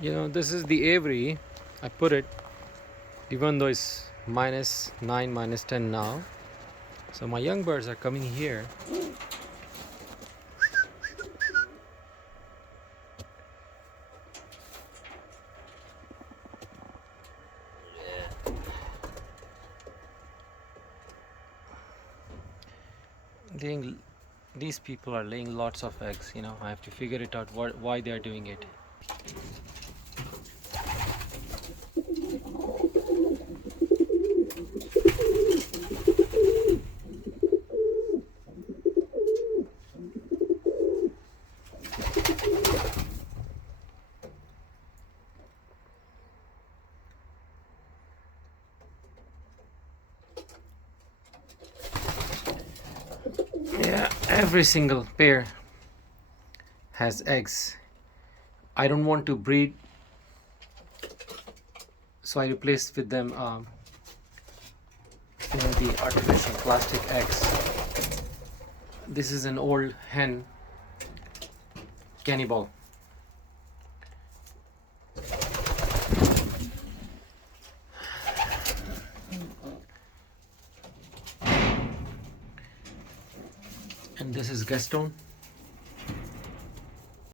You know, this is the aviary. I put it, even though it's -9, -10 now. So my young birds are coming here. Laying, these people are laying lots of eggs. You know, I have to figure it out why they are doing it. Yeah, every single pair has eggs. I don't want to breed, so I replaced with them the artificial plastic eggs. This is an old hen cannibal. And this is Gaston.